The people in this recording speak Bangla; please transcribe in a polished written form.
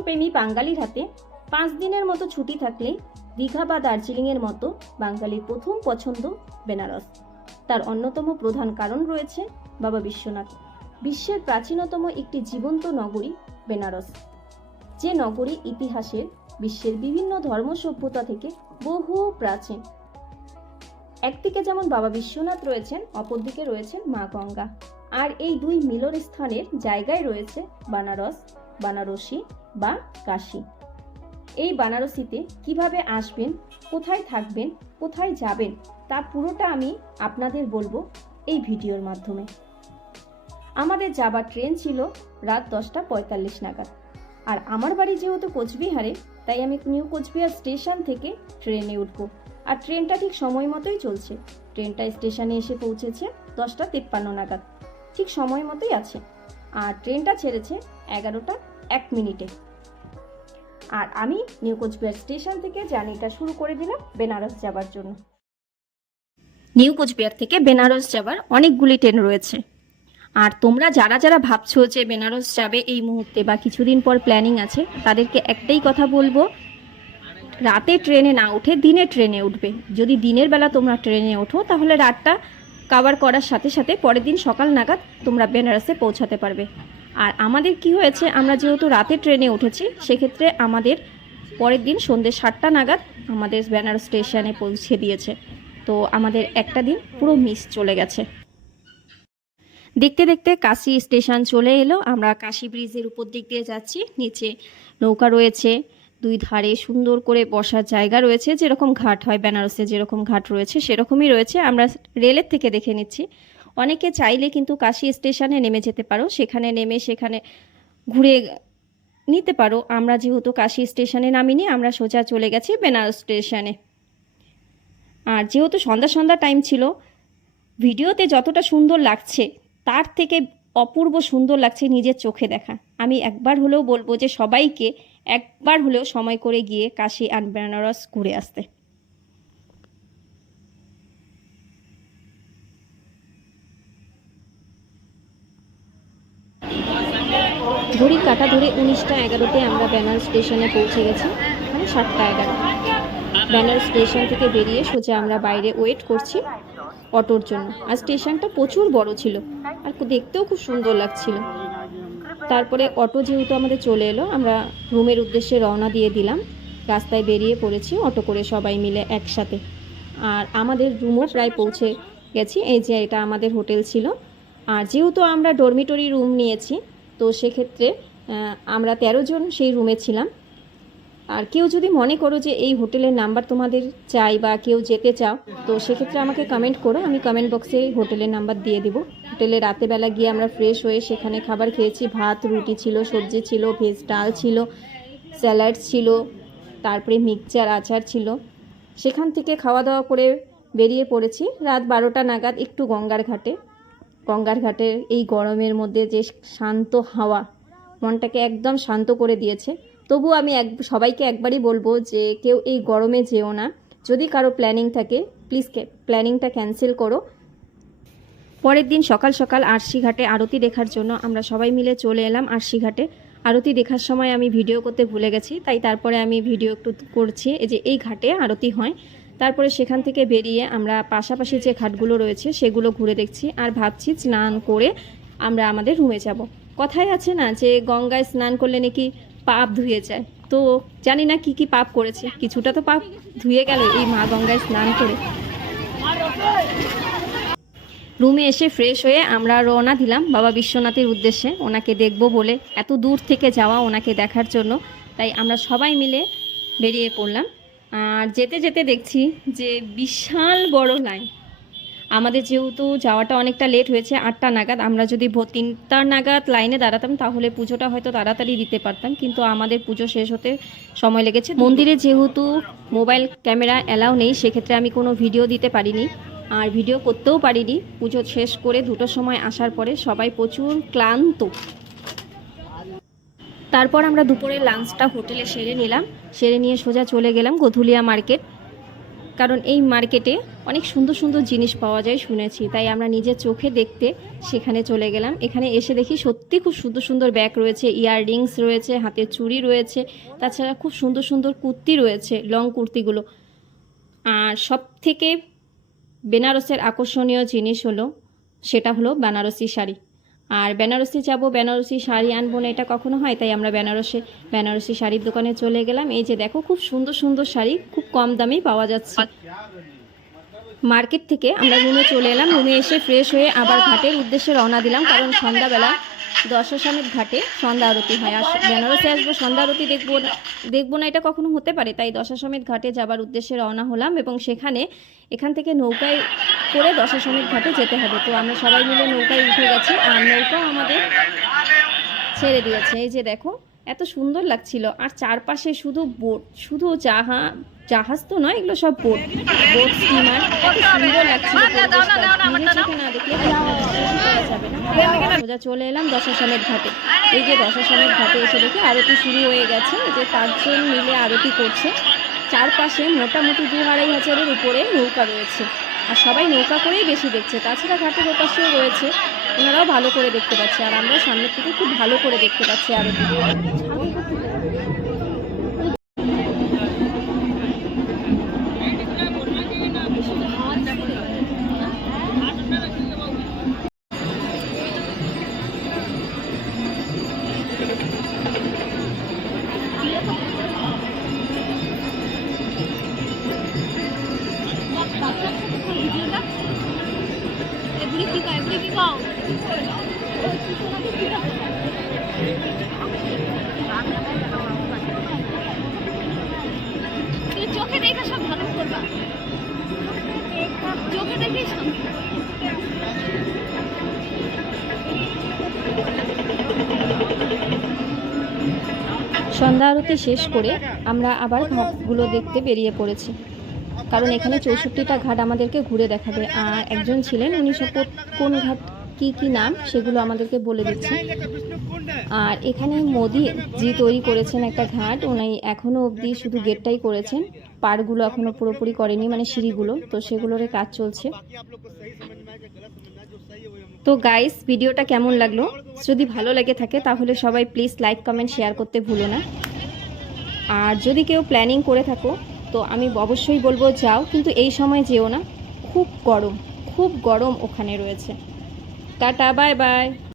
ভ্রমণপ্রেমী বাঙালির হাতে 5 দিনের মতো ছুটি থাকলে দীঘা বা দার্জিলিংয়ের মতো বাঙালির প্রথম পছন্দ বেনারস। তার অন্যতম প্রধান কারণ রয়েছে বাবা বিশ্বনাথ। বিশ্বের প্রাচীনতম একটি জীবন্ত নগরী বেনারস, যে নগরী ইতিহাসের বিশ্বের বিভিন্ন ধর্ম সভ্যতা থেকে বহু প্রাচীন। একদিকে যেমন বাবা বিশ্বনাথ রয়েছেন, অপরদিকে রয়েছেন মা গঙ্গা। আর এই দুই মিলন স্থানের জায়গায় রয়েছে বানারস, বানারসি বা কাশী। এই বানারসিতে কিভাবে আসবেন, কোথায় থাকবেন, কোথায় যাবেন, তা পুরোটা আমি আপনাদের বলবো এই ভিডিওর মাধ্যমে। আমাদের যাবার ট্রেন ছিল রাত 10:45 নাগাদ। আর আমার বাড়ি যেহেতু কোচবিহারে, তাই আমি নিউ কোচবিহার স্টেশন থেকে ট্রেনে উঠবো। আর ট্রেনটা ঠিক সময় মতোই চলছে। ট্রেনটা স্টেশনে এসে পৌঁছেছে 10:53 নাগাদ, ঠিক সময় মতোই আছে। আর ট্রেনটা ছেড়েছে 11:01 আর আমি নিউ কোচবিহার স্টেশন থেকে জার্নিটা শুরু করে দিলাম বেনারস যাবার জন্য। নিউ কোচবিহার থেকে বেনারস যাবার অনেকগুলি ট্রেন রয়েছে। আর তোমরা যারা যারা ভাবছো যে বেনারস যাবে এই মুহূর্তে বা কিছুদিন পর প্ল্যানিং আছে, তাদেরকে একটাই কথা বলবো, রাতে ট্রেনে না উঠে দিনে ট্রেনে উঠবে। যদি দিনের বেলা তোমরা ট্রেনে ওঠো তাহলে রাতটা কভার করার সাথে সাথে পরের দিন সকাল নাগাদ তোমরা বেনারসে পৌঁছাতে পারবে। আর আমাদের কি হয়েছে, আমরা যেহেতু রাতে ট্রেনে উঠেছি, সেক্ষেত্রে আমাদের পরের দিন সন্ধ্যে 7টা নাগাদ আমাদের বেনারস স্টেশনে পৌঁছে দিয়েছে। তো আমাদের একটা দিন পুরো মিস চলে গেছে। দেখতে দেখতে কাশী স্টেশন চলে এলো। আমরা কাশী ব্রিজের উপর দিক দিয়ে যাচ্ছি। নিচে নৌকা রয়েছে, দুই ধারে সুন্দর করে বসার জায়গা রয়েছে, যেরকম ঘাট হয় বেনারসে যেরকম ঘাট রয়েছে সেরকমই রয়েছে। আমরা রেলের থেকে দেখে নিচ্ছি। অনেকে চাইলে কিন্তু কাশী স্টেশনে নেমে যেতে পারো, সেখানে নেমে সেখানে ঘুরে নিতে পারো। আমরা যেহেতু কাশী স্টেশনে নামিনি, আমরা সোজা চলে গেছি বেনারস স্টেশনে। আর যেহেতু সন্ধ্যা সন্ধ্যা টাইম ছিল, ভিডিওতে যতটা সুন্দর লাগছে তার থেকে অপূর্ব সুন্দর লাগছে নিজের চোখে দেখা। আমি একবার হলেও বলবো যে সবাইকে একবার হলেও সময় করে গিয়ে কাশী আর বেনারস ঘুরে আসতে। ঘড়ির কাঁটা ধরে 19:11 আমরা বেনারস স্টেশনে পৌঁছে গেছি, মানে 7:11। বেনারস স্টেশন থেকে বেরিয়ে সোজা আমরা বাইরে ওয়েট করছি অটোর জন্য। আর স্টেশনটা প্রচুর বড় ছিল আর দেখতেও খুব সুন্দর লাগছিল। তারপরে অটো যেহেতু আমাদের চলে এলো, আমরা রুমের উদ্দেশ্যে রওনা দিয়ে দিলাম। রাস্তায় বেরিয়ে পড়েছি অটো করে সবাই মিলে একসাথে। আর আমাদের রুমও প্রায় পৌঁছে গেছি। এই যে এটা আমাদের হোটেল ছিল। আর যেহেতু আমরা ডরমিটরি রুম নিয়েছি, তো সেক্ষেত্রে আমরা 13 জন সেই রুমে ছিলাম। আর কেউ যদি মনে করো যে এই হোটেলের নাম্বার তোমাদের চাই বা কেউ যেতে চাও, তো সেক্ষেত্রে আমাকে কমেন্ট করো, আমি কমেন্ট বক্সে হোটেলের নাম্বার দিয়ে দেবো। হোটেলে রাতেবেলা গিয়ে আমরা ফ্রেশ হয়ে সেখানে খাবার খেয়েছি। ভাত, রুটি ছিল, সবজি ছিল, ভেজ ডাল ছিল, স্যালাড ছিল, তারপরে মিক্সচার আচার ছিল। সেখান থেকে খাওয়া দাওয়া করে বেরিয়ে পড়েছি রাত 12টা নাগাদ একটু গঙ্গার ঘাটে। গঙ্গার ঘাটের এই গরমের মধ্যে যে শান্ত হাওয়া মনটাকে একদম শান্ত করে দিয়েছে। তবু আমি সবাইকে একবারই বলবো যে কেউ এই গরমে যেও না। যদি কারো প্ল্যানিং থাকে প্লিজ প্ল্যানিংটা ক্যান্সেল করো। পরের দিন সকাল সকাল আরশি ঘাটে আরতি দেখার জন্য আমরা সবাই মিলে চলে এলাম আরশি ঘাটে। আরতি দেখার সময় আমি ভিডিও করতে ভুলে গেছি, তাই তারপরে আমি ভিডিও একটু করছি। এই যে এই ঘাটে আরতি হয়। তারপরে সেখান থেকে বেরিয়ে আমরা পাশাপাশি যে ঘাটগুলো রয়েছে সেগুলো ঘুরে দেখছি। আর ভাবছি স্নান করে আমরা আমাদের রুমে যাব। কথায় আছে না যে গঙ্গায় স্নান করলে নাকি পাপ ধুয়ে যায়, তো জানি না কি কি পাপ করেছে, কিছুটা তো পাপ ধুয়ে গেল এই মা গঙ্গায় স্নান করে। রুমে এসে ফ্রেশ হয়ে আমরা রওনা দিলাম বাবা বিশ্বনাথের উদ্দেশ্যে, ওনাকে দেখব বলে, এত দূর থেকে যাওয়া ওনাকে দেখার জন্য। তাই আমরা সবাই মিলে বেরিয়ে পড়লাম। আর যেতে যেতে দেখছি যে বিশাল বড় লাইন। আমাদের যেহেতু যাওয়াটা অনেকটা লেট হয়েছে 8টা নাগাদ, আমরা যদি ভোর 3টা নাগাদ লাইনে দাঁড়াতাম তাহলে পুজোটা হয়তো তাড়াতাড়ি দিতে পারতাম, কিন্তু আমাদের পুজো শেষ হতে সময় লেগেছে। মন্দিরে যেহেতু মোবাইল ক্যামেরা অ্যালাউ নেই, সেক্ষেত্রে আমি কোনো ভিডিও দিতে পারিনি আর ভিডিও করতেও পারিনি। পুজো শেষ করে 2টোর সময় আসার পরে সবাই প্রচুর ক্লান্ত। তারপর আমরা দুপুরের লাঞ্চটা হোটেলে সেরে নিলাম। সেরে নিয়ে সোজা চলে গেলাম গধুলিয়া মার্কেট। কারণ এই মার্কেটে অনেক সুন্দর সুন্দর জিনিস পাওয়া যায় শুনেছি, তাই আমরা নিজের চোখে দেখতে সেখানে চলে গেলাম। এখানে এসে দেখি সত্যি খুব সুন্দর সুন্দর ব্যাগ রয়েছে, ইয়াররিংস রয়েছে, হাতের চুড়ি রয়েছে, তাছাড়া খুব সুন্দর সুন্দর কুর্তি রয়েছে, লং কুর্তিগুলো। আর সব থেকে বেনারসের আকর্ষণীয় জিনিস সেটা হলো বেনারসি শাড়ি। আর বেনারসি যাব, বেনারসি শাড়ি আনবো না এটা কখনো হয়, তাই আমরা বেনারসি শাড়ির দোকানে চলে গেলাম। এই যে দেখো খুব সুন্দর সুন্দর শাড়ি খুব কম দামেই পাওয়া যাচ্ছে। মার্কেট থেকে আমরা রুমে চলে এলাম। রুমে এসে ফ্রেশ হয়ে আবার ঘাটের উদ্দেশ্যে রওনা দিলাম, কারণ সন্ধ্যাবেলা দশাশ্বমেধ ঘাটে সন্ধ্যা আরতি হয়। আর বেনারসে আসবো, সন্ধ্যা আরতি দেখবো না এটা কখনো হতে পারে, তাই দশাশ্বমেধ ঘাটে যাবার উদ্দেশ্যে রওনা হলাম। এবং এখান থেকে নৌকায় করে দশাশ্বমেধ ঘাটে যেতে হবে। তো আমরা সবাই মিলে নৌকায় উঠে গেছি, আর নৌকাও আমাদের ছেড়ে দিয়েছে। এই যে দেখো এত সুন্দর লাগছিল, আর চারপাশে শুধু বোট, শুধু জাহাজ তো নয়, এগুলো সব বোট স্টিমার। এত সুন্দর লাগছিল, চোখে না দেখলে করা যাবে না। সোজা চলে এলাম দশাশ্বমেধ ঘাটে। এই যে দশাশ্বমেধ ঘাটে এসে দেখি আরতি শুরু হয়ে গেছে। এই যে 5 জন মিলে আরতি করছে। চারপাশে মোটামুটি 2-2.5 হাজারের উপরে নৌকা রয়েছে, আর সবাই নৌকা করেই বেশি দেখছে। তাছাড়া ঘাটের ওপাশেও রয়েছে, ওনারাও ভালো করে দেখতে পাচ্ছে, আর আমরা সামনের থেকে খুব ভালো করে দেখতে পাচ্ছি আরতি। চোখে দেখে সব ভালো করবা, চোখে দেখে সব। সন্ধ্যা আরতি শেষ করে আমরা আবার ঘাটগুলো দেখতে বেরিয়ে পড়েছি, কারণ এখানে 64টা ঘাট আমাদেরকে ঘুরে দেখাবে। আর একজন ছিলেন, উনি সব কোন ঘাট কি নাম সেগুলো আমাদেরকে বলে দিচ্ছে। আর এখানে মোদিজি তৈরি করেছেন একটা ঘাট, উনি এখনো অবধি শুধু গেটটাই করেছেন, পাড়গুলো এখনো পুরোপুরি করেনি, মানে সিঁড়িগুলো, তো সেগুলোর কাজ চলছে। তো গাইস, ভিডিওটা কেমন লাগলো? যদি ভালো লেগে থাকে তাহলে সবাই প্লিজ লাইক, কমেন্ট, শেয়ার করতে ভুলো না। আর যদি কেউ প্ল্যানিং করে থাকো তো আমি অবশ্যই বলবো যাও, কিন্তু এই সময় যেও না, খুব গরম ওখানে রয়েছে। Tata, bye bye.